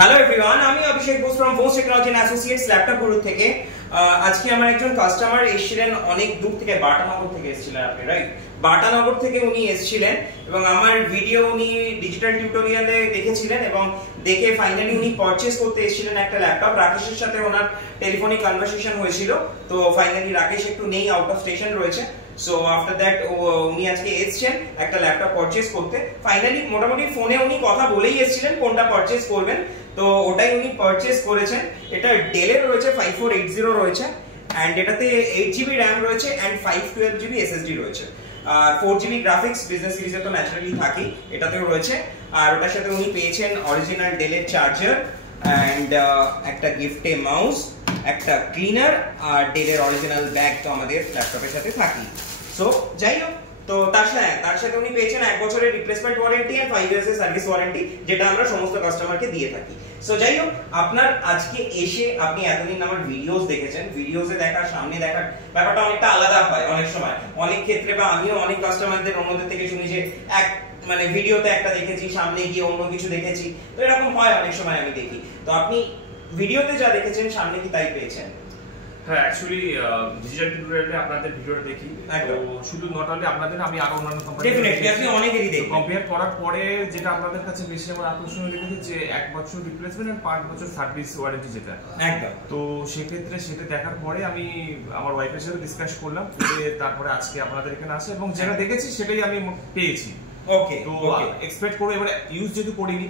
Hello everyone, আমি Abhishek Bose from Bose technology and associates laptop Guru থেকে। আজকে আমার একজন কাস্টমার এসেছিলেন অনেক দূর থেকে, বাটানগর থেকে এসেছিলেন আপনি, রাইট? বাটানগর থেকে উনি এসেছিলেন এবং আমার ভিডিও উনি ডিজিটাল টিউটোরিয়ালে দেখেছিলেন এবং দেখে ফাইনালি উনি পারচেজ করতে এসেছিলেন একটা ল্যাপটপ। রাকেশের সাথে ওনার টেলিফোনিক কনভারসেশন হয়েছিল, তো ফাইনালি রাকেশ একটু নেই, আউট অফ স্টেশন রয়েছে। সো আফটার দ্যাট উনি আজকে এসেছেন একটা ল্যাপটপ পারচেজ করতে। ফাইনালি মোটামুটি ফোনে উনি কথা বলেই এসেছিলেন কোনটা পারচেজ করবেন, তো ওটাই উনি পারচেজ করেছেন। এটা ডেলের রয়েছে, 5480 রয়েছে, এন্ড এটাতে 8GB RAM রয়েছে এন্ড 512GB SSD রয়েছে, আর 4GB গ্রাফিক্স বিজনেস সিরিজে তো ন্যাচারালি থাকেই, এটাতেও রয়েছে। আর ওটার সাথে উনি পেয়েছেন অরিজিনাল ডেলের চার্জার এন্ড একটা গিফটে মাউস, একটা ক্লিনার আর ডেলের অরিজিনাল ব্যাগ তো আমাদের ল্যাপটপের সাথে থাকি। সো যাই হোক, তো তার সাথে উনি পেয়েছেন 1 বছরের রিপ্লেসমেন্ট ওয়ারেন্টি আর 5 ইয়ার্স এর সার্ভিস ওয়ারেন্টি, যেটা আমরা সমস্ত কাস্টমারকে দিয়ে থাকি। সো যাই হোক, আপনার আজকে এসে আপনি এতদিন আমার ভিডিওস দেখেছেন, ভিডিওসে দেখার সামনে দেখার ব্যাপারটা অনেকটা আলাদা হয় অনেক সময়, অনেক ক্ষেত্রে। বা আমিও অনেক কাস্টমারদের অন্যদের থেকে শুনি যে মানে ভিডিওতে একটা দেখেছি, সামনে গিয়ে অন্য কিছু দেখেছি, তো এরকম হয় অনেক সময়, আমি দেখি। তো আপনি ভিডিওতে যা দেখেছেন সামনে কি তাই পেয়েছেন? হ্যাঁ, অ্যাকচুয়ালি ডিজিটাল টিউটোরিয়ালে আপনাদের ভিডিওটা দেখি, তো শুধু নট অনলি আপনাদের, আমি আরো অন্যান্য কোম্পানি ডেফিনেটলি আপনি অনেকেরই দেখেন। কম্পেয়ার করার পরে যেটা আপনাদের কাছে বেশি আমার আকর্ষণীয় লেগেছে যে 1 বছর রিপ্লেসমেন্ট আর 5 বছর সার্ভিস ওয়ারেন্টি, যেটা একদম। তো সেক্ষেত্রে সেটা দেখার পরে আমি আমার ওয়াইফের সাথে ডিসকাস করলাম, যে তারপরে আজকে আপনাদের এখানে আসে এবং যেটা দেখেছি সেটাই আমি পেয়েছি। ওকে, তো এক্সপেক্ট করে এবারে ইউজ যেহেতু করিনি,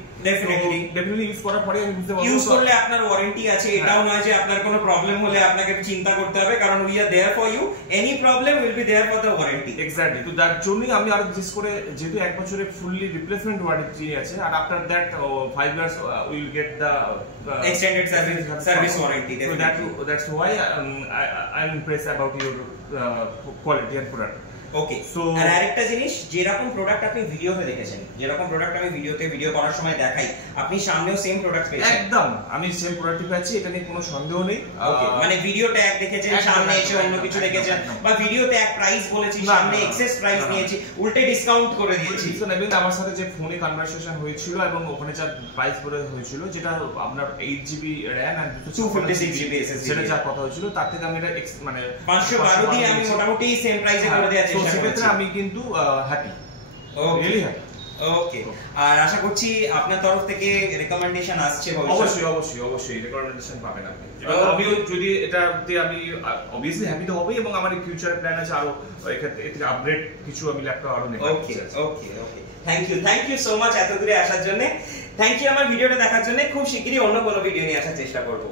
ডেফিনেটলি ইউজ করার পরে আমি বুঝতে পারবো ইউজ করলে আপনার ওয়ারেন্টি আছে, এটাও নয় যে আপনার কোনো প্রবলেম হলে আপনাকে চিন্তা করতে হবে, কারণ we are there for you, any problem will be there for the warranty. Exactly, তো তার জন্যই আমি আরো জিজ্ঞেস করে, যেহেতু 1 বছরের ফুললি রিপ্লেসমেন্ট ওয়ারেন্টি আছে, আর after that 5 years will get the extended service warranty. So that's why I'm impressed about your quality and product. Okay, so আর আরেকটা জিনিস, যেরকম প্রোডাক্ট আপনি ভিডিওতে দেখেছেন, যেরকম প্রোডাক্ট আমি ভিডিও করার সময় দেখাই, আপনি সামনেও সেম প্রোডাক্ট পেয়েছেন? একদম, আমি সেম প্রোডাক্টই পাচ্ছি, এটা নিয়ে কোনো সন্দেহ নেই। ওকে, মানে ভিডিওতে এক দেখেছেন, সামনে এসে অন্য কিছু দেখেছেন, বা ভিডিওতে এক প্রাইস বলেছি, সামনে এক্সেস প্রাইস নিয়েছি, উল্টে ডিসকাউন্ট করে দিয়েছি। এবং আমার সাথে যে ফোনে কনভারসেশন হয়েছিল এবং ওখানে যা প্রাইস বলে হয়েছিল, যেটা আপনার 8GB RAM and 256GB SSD, সেটা যা কথা হয়েছিল, তার থেকে আমি এটা মানে 512 দিয়ে আমি মোটামুটি সেম প্রাইসে করে দেওয়ার চেষ্টা করছি। সেক্ষেত্রে আমি কিন্তু হ্যাপি, রিয়েলি হ্যাপি। ওকে, আর আশা করছি আপনার তরফ থেকে রিকমেন্ডেশন আসছে। অবশ্যই রিকমেন্ডেশন পাবেন আপনি। আমিও যদি এটাতে আমি অবভিয়াসলি হ্যাপি তো হবই, এবং আমার ফিউচার প্ল্যান আছে আরো এক্ষেত্রে এর আপগ্রেড কিছু আমি ল্যাপটপ আরো নেব। ওকে, থ্যাংক ইউ সো মাচ এত দূরে আসার জন্য। থ্যাংক ইউ আমার ভিডিওটা দেখার জন্য। খুব শিগগিরই অন্য কোনো ভিডিও নিয়ে আসার চেষ্টা করব।